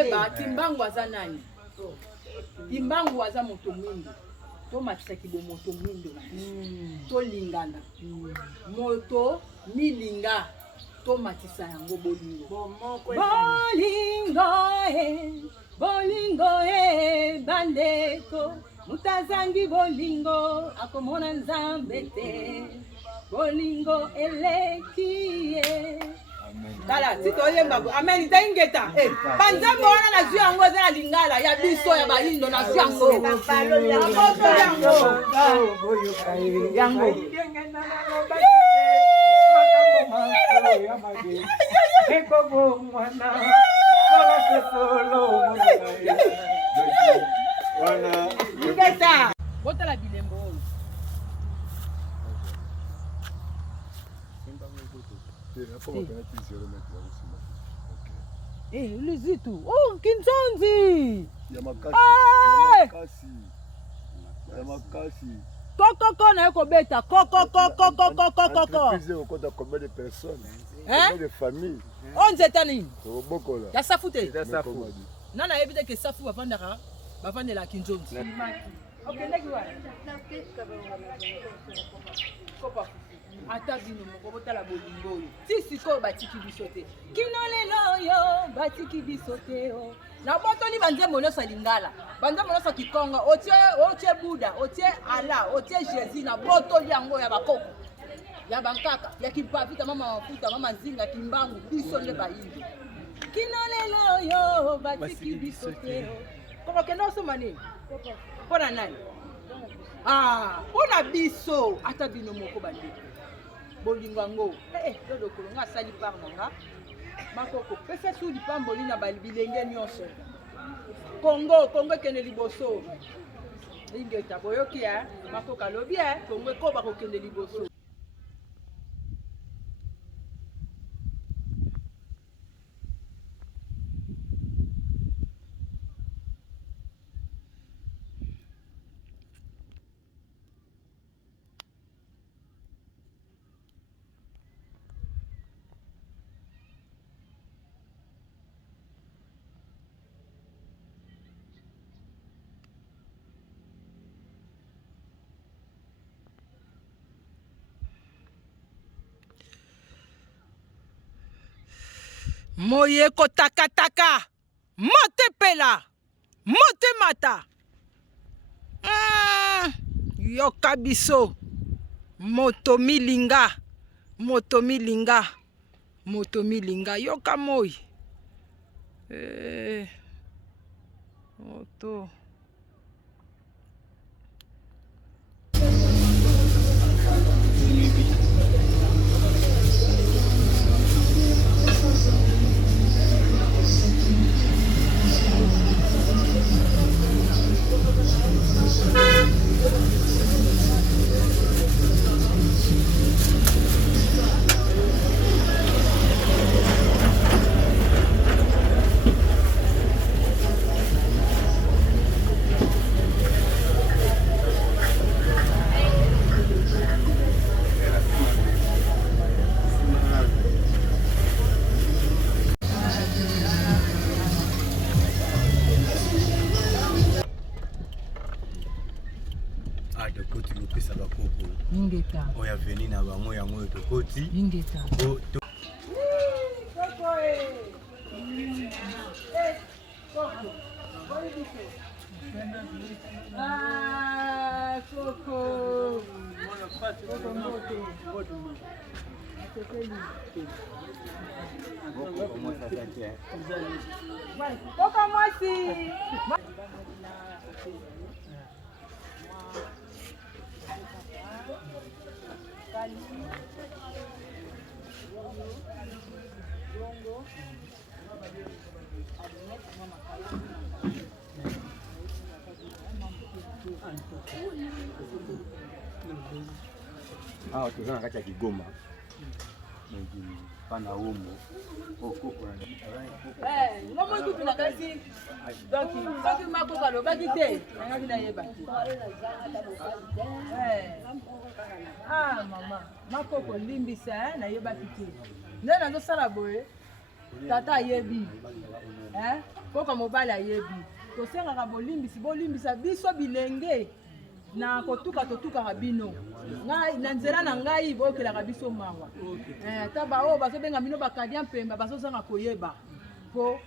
Eba Timbangu aza nani? Timbangu aza moto mwindo. To matisa kibo moto mwindo. To lingana. Moto milinga. To matisa yango bolingo. Bolingo bandeko. Mutazangi bolingo akomona nzambe te. Bolingo elekie. Tala, sito yemba. Amen, itaingeta. Panzambo wana na zui yango za lingala ya biso ya bayindo na zui yango. Yango. Ingeta. Botala bilembo. Luzitu. Oh, Kinzonzi. Yamakasi. Koko na yoko beta. Koko. Entreprise au compte de combien de personnes? Combien de familles? On zetani. Robokola. Ya safute. Nana ebite ke safu bavandaka. Bavandela Kinzonzi. Okay, ndeki wa. Kopa. Ata bino moko botala bolingo oyo tisi ko batiki biso te kino lelo yo batiki biso te o na botoni banzembo nyonso lingala banzembo nyonso kikonga otie buda otie ala otie jésus na botoli yango ya bakoko ya bankaka ya kipavita mama mafuta mama nzinga kimbangu biso nde bayindi kino lelo yo batiki biso te o koko kendo osoma nini mpona nani mpona biso ata bino moko bandeko bolingango dodo kolonga asali par nanga makoko pesa su lipamboli na bilenge nyonso kongo ekende liboso ingeta boyoki makoko alobi kongo ekoba kokende liboso. Moye ko takataka mote pela mote mata yoka biso moto milinga yoka moi moto Koti lopesa bakoko ingeta oya veni na bango yango to koti ingeta tuzana kati ya Kigoma pana umo ngomo ikutu na kasi donc soki makoko alobaki te nangaki nayeba mama makoko limbisa nayebaki te nde nazosala boye tata ayebi mpoka mobali ayebi tosengaka bolimbisa biso bilenge na kotuka totukaka bino ngai na nzela na ngai boyokelaka biso mawa ata baoyo bazobenga bino bakadia mpemba bazozanga koyeba po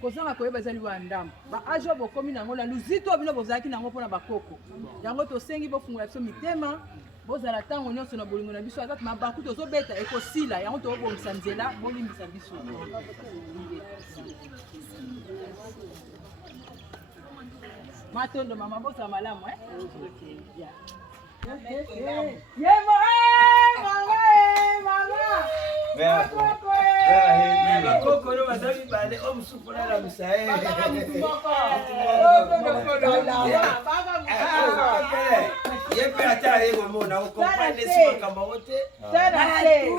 kozanga koyeba ezali wa ndambo baage oyo bokomi nango na luzito oyo bino bozalaki nango mpona bakoko yango tosengi bofungola biso mitema bozala ntango nyonso na bolingo na biso ata mabaku tozobeta ekosila yango tobongisa nzela bolimbisa biso matondo mama bozala malamu yemo Kokoro madami bale omsukula la musae. Yepe ata yego mona ukompane si kama wote.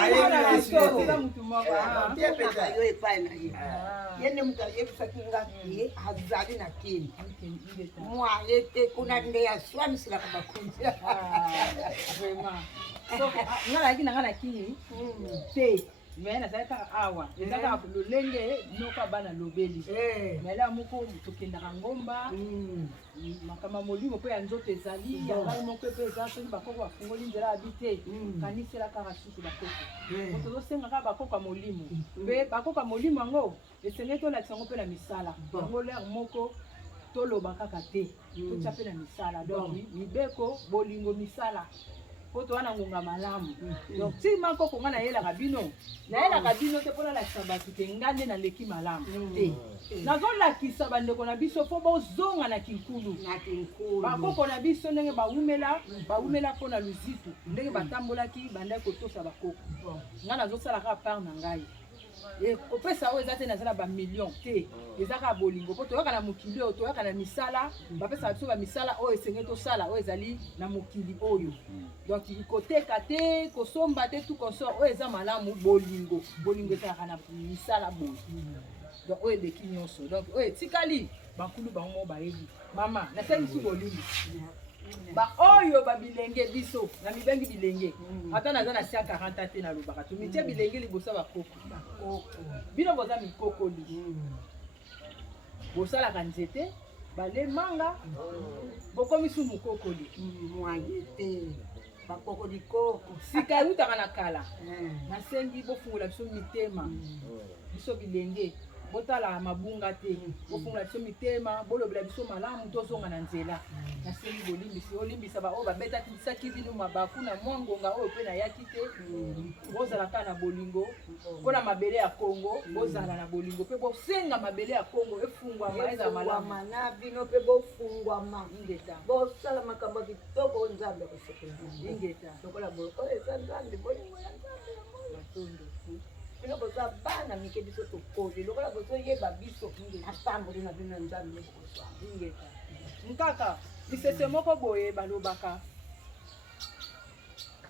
Ayeni sio mtu mmoja. Yepe ta yo epai na yeye. Yene mtu yepe kinga ki hazali na kini. Mwa yete kuna ndeya swami sila kama kunja. Vraiment. So ngala kina ngana kini. Te mais na zaka awa ezaka lolenge noka bana lobeli mais la moko tokendaka ngomba makama molimo pe ya nzoto ezali yangai moko pe eza soki bakoko bafungoli nzela abite kanisela kaka susu bakoko tozosengaka bakoko ya molimo mpe bakoko ya molimo yango esengeli tolakisa yango mpe na misala yango lere moko toloba kaka te totya mpe na misala donc mibeko bolingo misala poto wana ngonga malamu donc si mako konga na yela kabino te pona la sabati te ngande na leki malamu te nazo la kisa bandeko na biso fo bozonga na kinkulu bakoko na biso ndenge bawumela pona luzitu ndenge batambolaki banda kotosa bakoko nga nazo sala ka part na ngai opesa oyo eza te nazala ba million te ezaka bolingo po toyoka na mokili oyo toyoka na misala bapesa biso bamisala oyo esengeli tosala oyo ezali na mokili oyo donc koteka te kosomba te tu konsort oyo eza malamu bolingo ezalaka na misala boye donc oyo eleki nyonso donc oyo etikali bankulu bango bayebi mama nasalisi bolingo oyo babilenge biso na mibengi bilenge ata naza na sia 40 te nalobaka to mitie bilenge liboso bakoko bino boza mikokoli bosalaka nzete balemanga bokomi su mokokoli mwangi te bakokoli koko sika eutaka na kala nasengi bofungola biso mitema biso bilenge botala mabunga te bofungola biso mitema bolobela biso malamu tozonga na nzela nasengi bolimbisa baoyo babetakisaki bino mabaku na mwa ngonga oyo mpe nayaki te bozala kaka na bolingo mpona mabele ya Kongo bozala na bolingo mpe bosenga mabele ya Kongo efungwama eza malamu na bino mpe bofungwama ingeta bosala makambo kitoko nzambe kosekola ingeta lokola oyo eza nzambe bolingo ya nzambe matondo bino boza bana mike biso tokoli lokola bozoyeba biso atamboli na bino nzambe ingeta nkaka lisese moko boye balobaka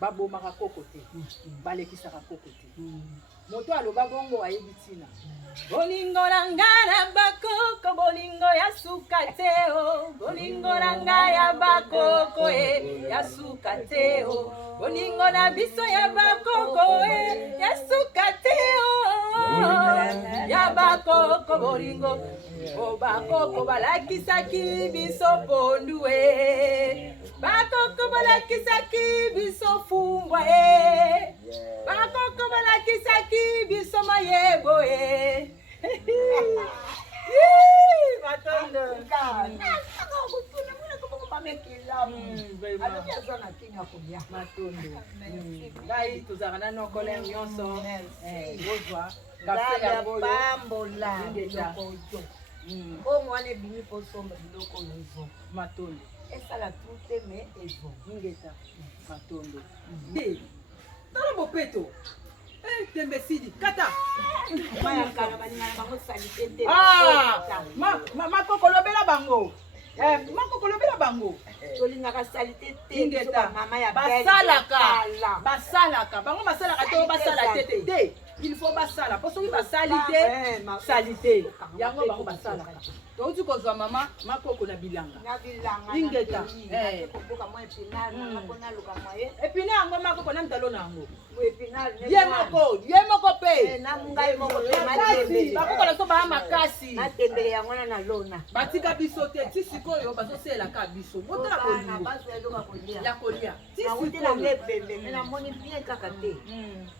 babomaka koko te balekisaka koko te moto aloba bongo ayebi ntina bolingo na ngai na bakoko bolingo ya suka te o bolingo na ngai ya bakoko ya suka te o bolingo na biso ya bakoko ya suka te o ya bakoko bolingo o bakoko balakisaki biso pondu bakoko balakisaki biso fumbwa bakoko balakisaki biso mayebo matondo ngai tozalaka na nokole nyonso bozwa pambola o mwana ebimi posomba biloko oyo matondo esala tute me ezo ingeta matondo tala bopeto tembesidi kata makoko lobela bango makoko lobela bango tolingaka salite te ingeta mama ya basalaka bango basalaka te basala te il faut basala po soki basali te sali te yango bango basalaka touti kozwa mama makoko na bilanga ingeta epine yango makoko na mitalo na yango Ye moko pe. Na mungai moko pe Makasi, bakokola so ba makasi. Na tembele ya mwana na lona. Batika biso te, ti sikoyo bazo sela ka biso. Botala ko Na baso ya loka kolia. ya kolia. Ti Na sikoyo. uti na ngepembe, na moni bien kaka te.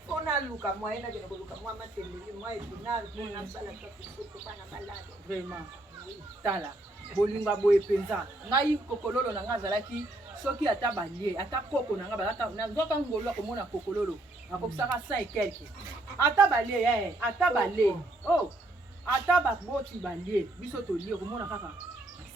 Fona luka mwa ena kena luka mwa matembele mwa epinal na sala ka biso pana balado. Vraiment. Tala. Bolinga boye penza. Ngai kokololo na nga zalaki soki ata balie, ata koko na nga balata na zoka ngolo komona kokololo. Akopsaka 100 et quelques. Ata balie ata bale. Oh. Ata bakoti balie. Biso to lie komona kaka.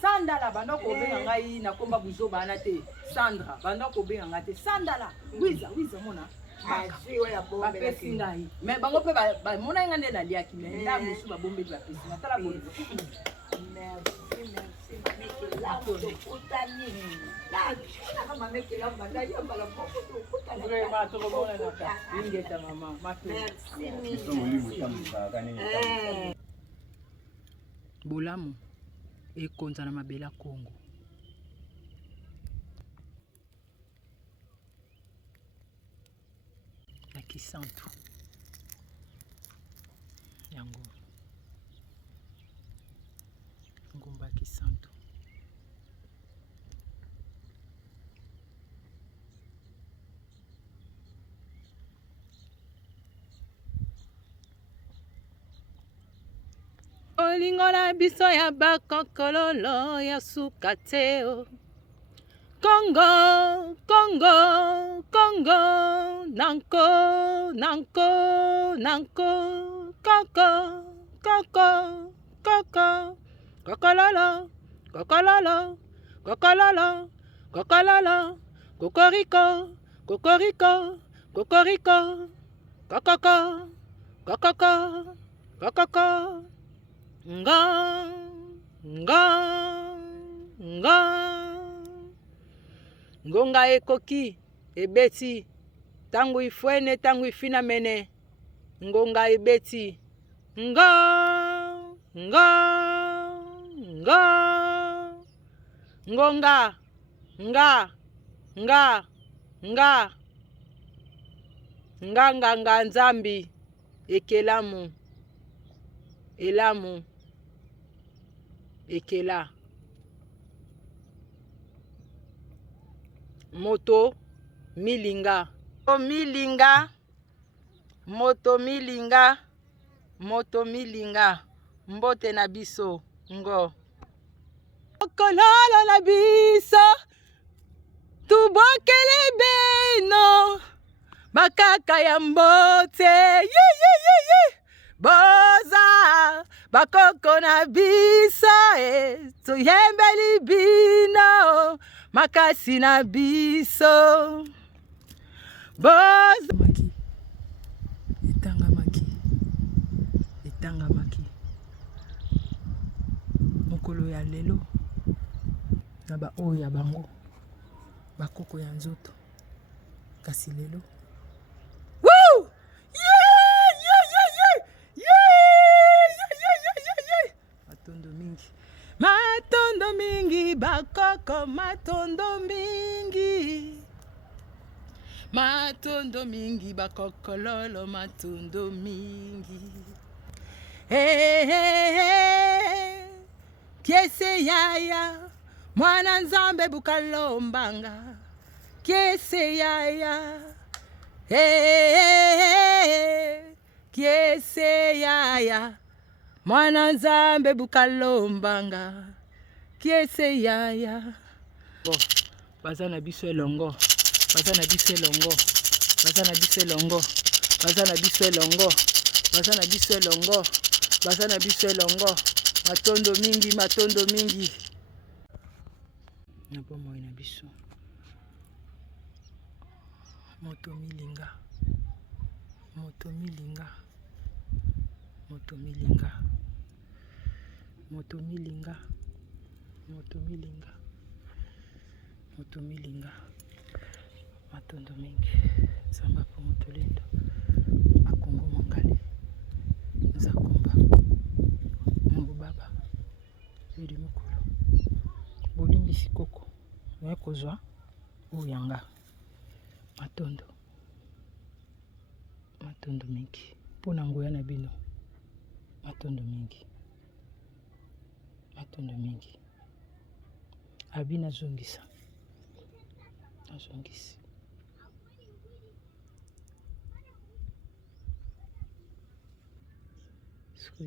Sandala banda ko benga ngai na komba buzo bana te. Sandra banda ko benga ngate. Sandala. Wiza mona. Asi wa ya bombe. Bapesi ngai. Mais bango pe ba mona nga nde na liaki mais nda musu ba bombe ba pesi. Na tala boli. Merci. Mekela utani. La kama mekela banda ya bala moko utani. Vraiment to komona na ka. Ingeta mama. Merci. Bolamu ekonza na mabela Kongo. La Kisantu. Yango. Ngumba Kisantu. Olingo na biso ya bakokololo ya suka te o. Congo, Congo, Congo, nanko, nanko, nanko, koko, koko, koko, kokololo, kokololo, kokololo, kokololo, kokoriko, kokoriko, kokoriko, kokoko, kokoko, kokoko. Nga, nga, nga. Ngonga ekoki, ebeti, tangu ifwene, tangu ifina mene. Ngonga ebeti, nga, nga, nga. Ngonga, nga, nga, nga. Nga nzambi, ekelamu, elamu. Ekela moto milinga moto milinga mbote na biso ngo kololo na biso tubokele beno bakaka ya mbote boza bakoko na biso tuyembeli bino makasi na biso boza maki etangamaki mokolo ya lelo na ba oyo ya bango bakoko ya nzoto kasi lelo matondo mingi bakoko matondo mingi bakokololo matondo mingi kiese yaya mwana nzambe bukalombanga kiese yaya kiese yaya mwana nzambe bukalombanga kiese yaya baza na biso elongo matondo mingi na bomo na biso moto milinga matondo mingi samba po motolendo akongo mongale nzakumba mungu baba yedi mukulu bolimbi sikoko naye kozwa oyanga matondo Matondo mingi. Pona ngoya na bino. Matondo mingi. Matondo mingi. Abina zongisa. Azongisi.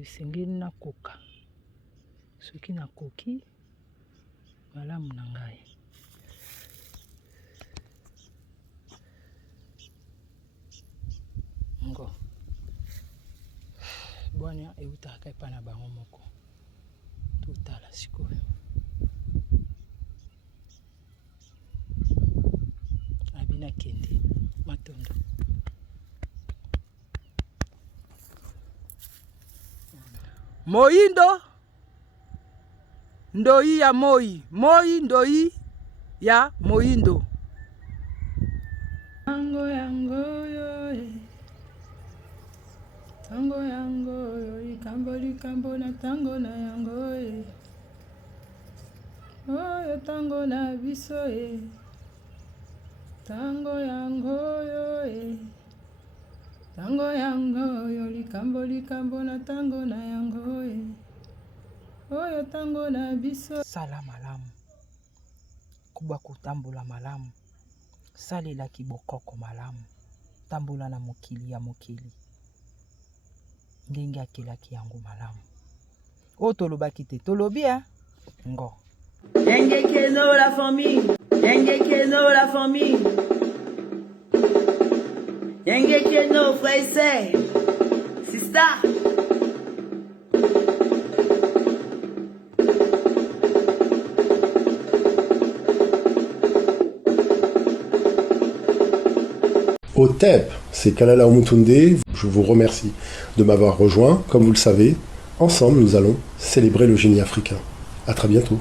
Sengeli na koka. Soki na koki malamu na ngai. Ngo. Bwana eutaka epa na bango moko. Totala sikoyo. Abina kende Matondo. Moindo ndoi ya moi, moi ndoi ya moindo. Tango yango yo, tango yango yo, likambo na tango na yango yo. Oyo tango na biso ye, tango yango yo, tango yango yo, likambo na tango na yango yo. Oyo tango na biso. Sala malamu. Kuba kutambola malamu. Salela kibokoko malamu. Tambola na mokili ya mokili. Ngenge akelaki yango malamu. O tolobaki te tolobia. Ngo. Yenge keno la famille. Yenge keno la famille. Yenge keno frère et sœur. Sister. Au TEP, c'est Kalala Omutunde. Je vous remercie de m'avoir rejoint. Comme vous le savez, ensemble, nous allons célébrer le génie africain. À très bientôt.